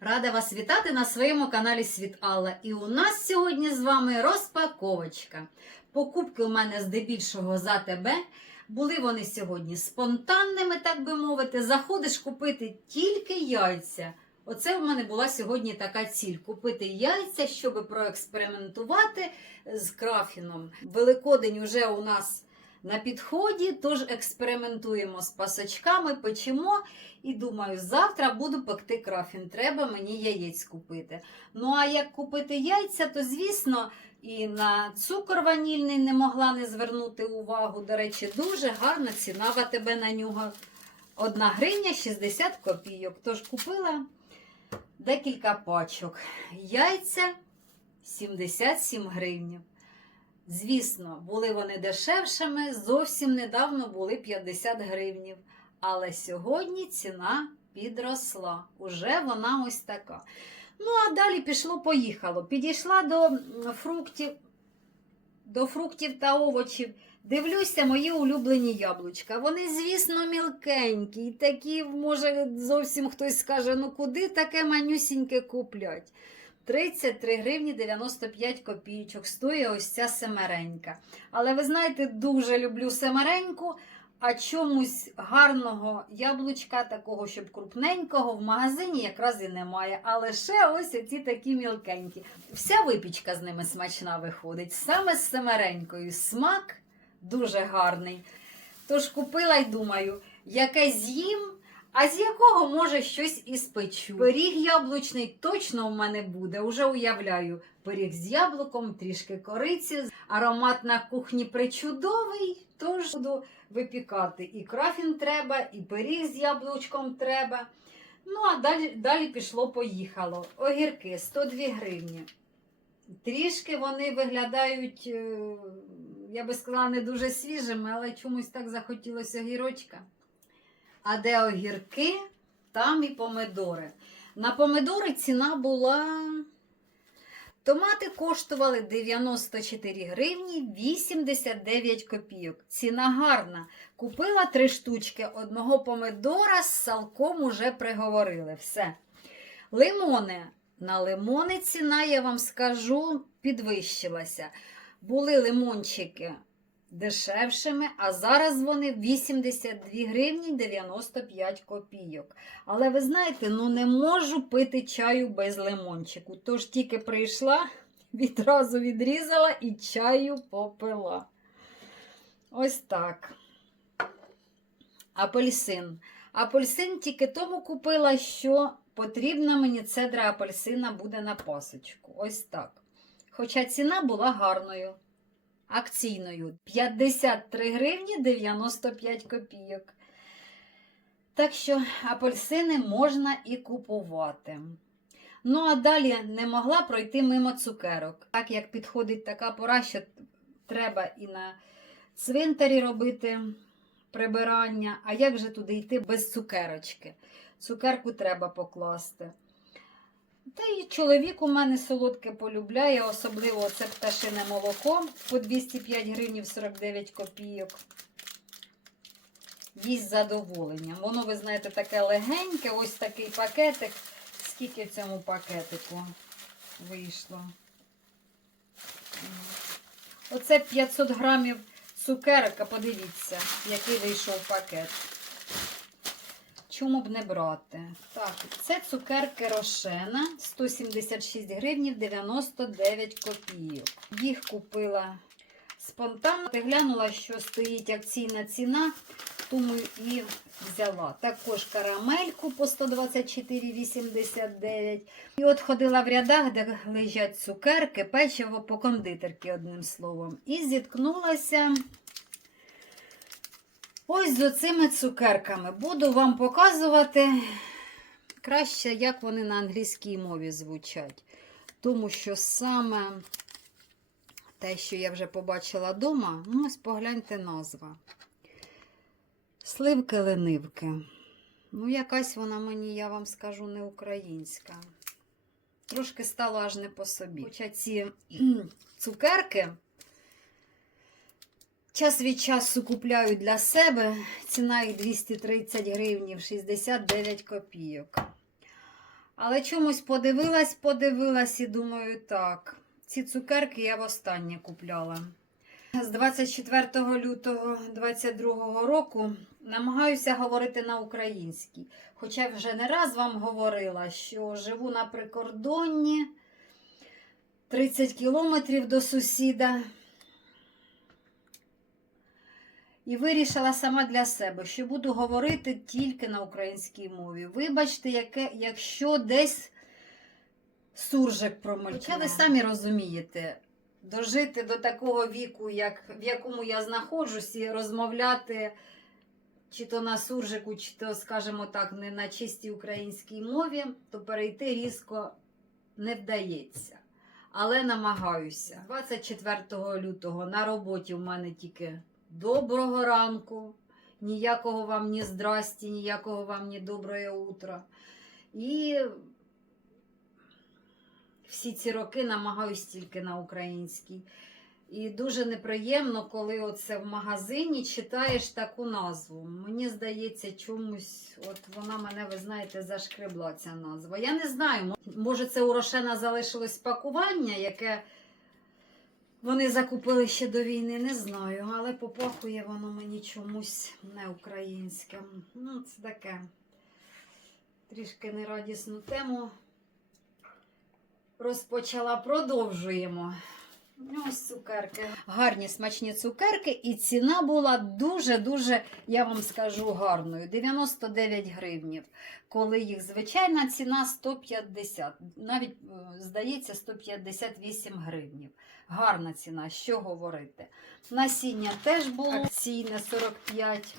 Рада вас вітати на своєму каналі Світ Алла. І у нас сьогодні з вами розпаковочка. Покупки у мене здебільшого за тебе. Були вони сьогодні спонтанними, так би мовити. Заходиш купити тільки яйця. Оце в мене була сьогодні така ціль: купити яйця, щоб проекспериментувати з крафіном. Великодень уже у нас на підході, тож експериментуємо з пасочками, печемо. І думаю, завтра буду пекти крафін. Треба мені яєць купити. Ну а як купити яйця, то звісно, і на цукор ванільний не могла не звернути увагу. До речі, дуже гарна ціна в АТБ на нього. Одна гривня 60 копійок. Тож купила декілька пачок. Яйця 77 гривень. Звісно, були вони дешевшими, зовсім недавно були 50 гривнів. Але сьогодні ціна підросла. Уже вона ось така. Ну, а далі пішло-поїхало. Підійшла до фруктів, до фруктів та овочів. Дивлюся, мої улюблені яблучка. Вони, звісно, мілкенькі. І такі, може, зовсім хтось скаже, ну куди таке манюсіньке куплять? 33 гривні 95 копійочок стоїть ось ця семеренька. Але ви знаєте, дуже люблю семереньку, а чомусь гарного яблучка, такого, щоб крупненького, в магазині якраз і немає. А лише ось оці такі мілкенькі. Вся випічка з ними смачна виходить. Саме з семеренькою. Смак дуже гарний. Тож купила й думаю, яке з'їм. А з якого може щось і спечу? Пиріг яблучний точно у мене буде. Уже уявляю. Пиріг з яблуком, трішки кориці. Аромат на кухні причудовий, тож буду випікати. І крафін треба, і пиріг з яблучком треба. Ну, а далі, далі пішло-поїхало. Огірки 102 гривні. Трішки вони виглядають, е, я би сказала, не дуже свіжими, але чомусь так захотілося огірочка. А де огірки, там і помидори. На помидори ціна була. Томати коштували 94 гривні 89 копійок. Ціна гарна. Купила три штучки. Одного помидора з салком уже приговорили. Все. Лимони. На лимони ціна, я вам скажу, підвищилася. Були лимончики дешевшими, а зараз вони 82 гривні 95 копійок. Але ви знаєте, ну не можу пити чаю без лимончику. Тож тільки прийшла, відразу відрізала і чаю попила. Ось так. Апельсин. Апельсин тільки тому купила, що потрібна мені цедра апельсина буде на пасочку. Ось так. Хоча ціна була гарною акційною 53 гривні 95 копійок. Так що апельсини можна і купувати. Ну, а далі не могла пройти мимо цукерок. Так як підходить така пора, що треба і на цвинтарі робити прибирання, а як же туди йти без цукерочки? Цукерку треба покласти. Та й чоловік у мене солодке полюбляє, особливо це пташине молоко по 205 гривень 49 копійок. Їсть задоволенням. Воно, ви знаєте, таке легеньке, ось такий пакетик. Скільки в цьому пакетику вийшло? Оце 500 грамів цукерок, а подивіться, який вийшов пакет. Чому б не брати? Так, це цукерки Рошена 176 гривнів 99 копійок. Їх купила спонтанно. Глянула, що стоїть акційна ціна, тому і взяла. Також карамельку по 124,89. І от ходила в рядах, де лежать цукерки, печиво по кондитерки, одним словом. І зіткнулася. Ось з оцими цукерками. Буду вам показувати краще, як вони на англійській мові звучать. Тому що саме те, що я вже побачила вдома, ну ось погляньте назва. Сливки-ленивки. Ну, якась вона мені, я вам скажу, не українська. Трошки стало аж не по собі. Хоча ці цукерки Час від часу купляю для себе. Ціна їх 230 гривнів 69 копійок. Але чомусь подивилась, подивилась і думаю, так, ці цукерки я востаннє купляла. З 24 лютого 22 року намагаюся говорити на українській. Хоча вже не раз вам говорила, що живу на прикордонні 30 кілометрів до сусіда. І вирішила сама для себе, що буду говорити тільки на українській мові. Вибачте, яке, якщо десь суржик промовчав. Хоча ви самі розумієте, дожити до такого віку, як, в якому я знаходжусь, і розмовляти чи то на суржику, чи то, скажімо так, не на чистій українській мові, то перейти різко не вдається. Але намагаюся. 24 лютого на роботі в мене тільки доброго ранку, ніякого вам ні здрасті, ніякого вам ні доброе утро. І всі ці роки намагаюсь тільки на українській. І дуже неприємно, коли оце в магазині читаєш таку назву. Мені здається, чомусь, от вона мене, ви знаєте, зашкребла ця назва. Я не знаю, може це у Рошена залишилось пакування, яке вони закупили ще до війни, не знаю, але попахує воно мені чомусь не українське. Ну, це таке трішки нерадісну тему. Розпочала, продовжуємо. Ось цукерки. Гарні смачні цукерки, і ціна була дуже-дуже, я вам скажу, гарною. 99 гривнів. Коли їх звичайна ціна 150, навіть, е, здається, 158 гривнів. Гарна ціна, що говорити. Насіння теж було акційне 45,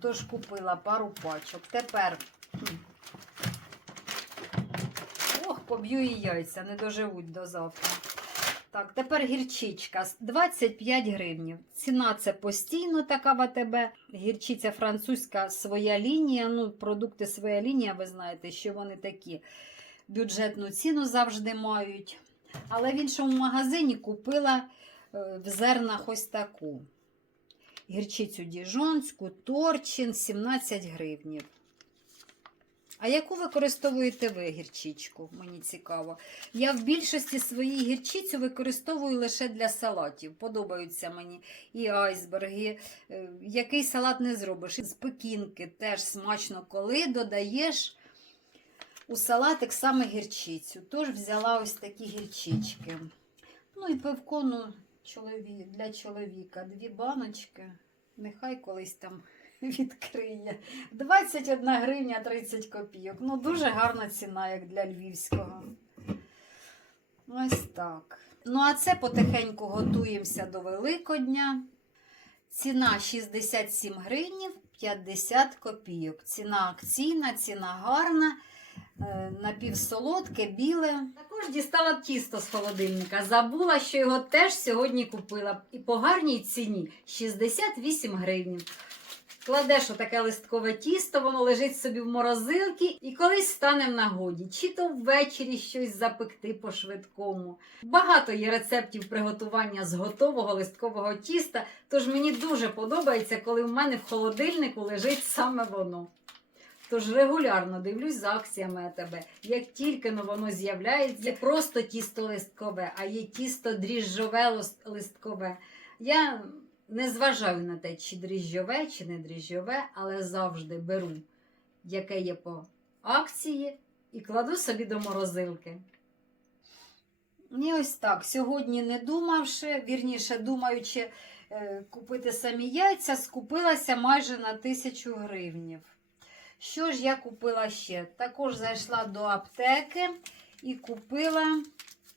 тож купила пару пачок. Тепер. Ох, поб'ю і яйця, не доживуть до завтра. Так, тепер гірчичка 25 гривнів. Ціна це постійно така в АТБ. Гірчиця французька своя лінія. Ну, продукти своя лінія, ви знаєте, що вони такі бюджетну ціну завжди мають. Але в іншому магазині купила е, в зернах ось таку. Гірчицю діжонську, торчин 17 гривнів. А яку використовуєте ви гірчичку? Мені цікаво. Я в більшості своїй гірчицю використовую лише для салатів. Подобаються мені і айсберги. Е, Який салат не зробиш? З пекінки теж смачно, коли додаєш у салатик саме гірчицю. Тож взяла ось такі гірчички. Ну і пивко ну, для чоловіка. Дві баночки. Нехай колись там відкриє. 21 гривня 30 копійок. Ну, дуже гарна ціна, як для львівського. Ось так. Ну, а це потихеньку готуємося до Великодня. Ціна 67 гривнів 50 копійок. Ціна акційна, ціна гарна, е, напівсолодке, біле. Також дістала тісто з холодильника. Забула, що його теж сьогодні купила. І по гарній ціні 68 гривень. Кладеш отаке листкове тісто, воно лежить собі в морозилці і колись стане в нагоді. Чи то ввечері щось запекти по-швидкому. Багато є рецептів приготування з готового листкового тіста, тож мені дуже подобається, коли в мене в холодильнику лежить саме воно. Тож регулярно дивлюсь за акціями АТБ. Як тільки но воно з'являється, є просто тісто листкове, а є тісто дріжджове листкове. Я не зважаю на те, чи дріжджове, чи не дріжджове, але завжди беру, яке є по акції, і кладу собі до морозилки. І ось так. Сьогодні не думавши, вірніше думаючи е, купити самі яйця, скупилася майже на тисячу гривнів. Що ж я купила ще? Також зайшла до аптеки і купила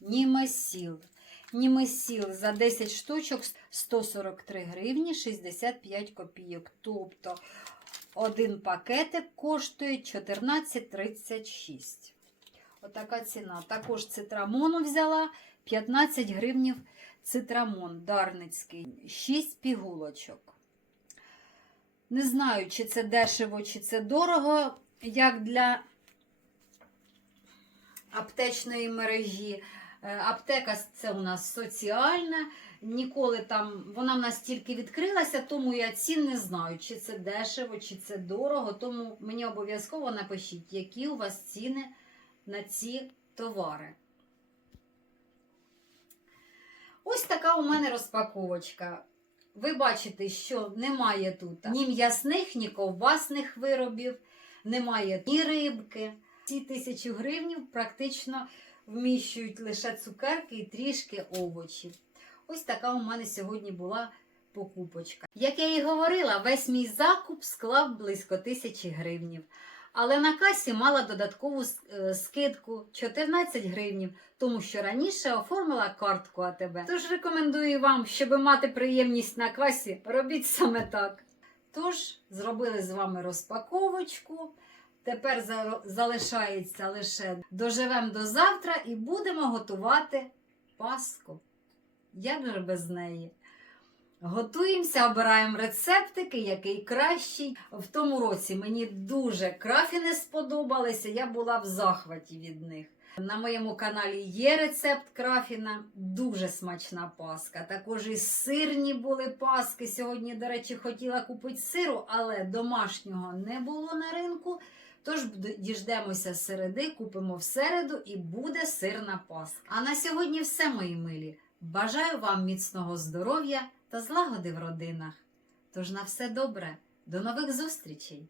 німесіл. Німесіл за 10 штучок 143 гривні 65 копійок. Тобто один пакетик коштує 14,36. Отака ціна. Також цитрамону взяла 15 гривнів цитрамон дарницький, 6 пігулочок. Не знаю, чи це дешево, чи це дорого, як для аптечної мережі. Е, Аптека це у нас соціальна. Ніколи там вона в нас тільки відкрилася, тому я цін не знаю, чи це дешево, чи це дорого. Тому мені обов'язково напишіть, які у вас ціни на ці товари. Ось така у мене розпаковочка. Ви бачите, що немає тут ні м'ясних, ні ковбасних виробів, немає ні рибки. Ці тисячу гривнів практично вміщують лише цукерки і трішки овочів. Ось така у мене сьогодні була покупочка. Як я і говорила, весь мій закуп склав близько тисячі гривнів. Але на касі мала додаткову е, скидку 14 гривнів, тому що раніше оформила картку АТБ. Тож рекомендую вам, щоб мати приємність на касі, робіть саме так. Тож, зробили з вами розпаковочку. Тепер залишається лише доживемо до завтра і будемо готувати паску. Як же без неї? Готуємося, обираємо рецептики, який кращий. В тому році мені дуже крафіни сподобалися, я була в захваті від них. На моєму каналі є рецепт крафіна, дуже смачна паска. Також і сирні були паски. Сьогодні, до речі, хотіла купити сиру, але домашнього не було на ринку. Тож діждемося середи, купимо в середу і буде сирна паска. А на сьогодні все, мої милі. Бажаю вам міцного здоров'я та злагоди в родинах. Тож на все добре, до нових зустрічей!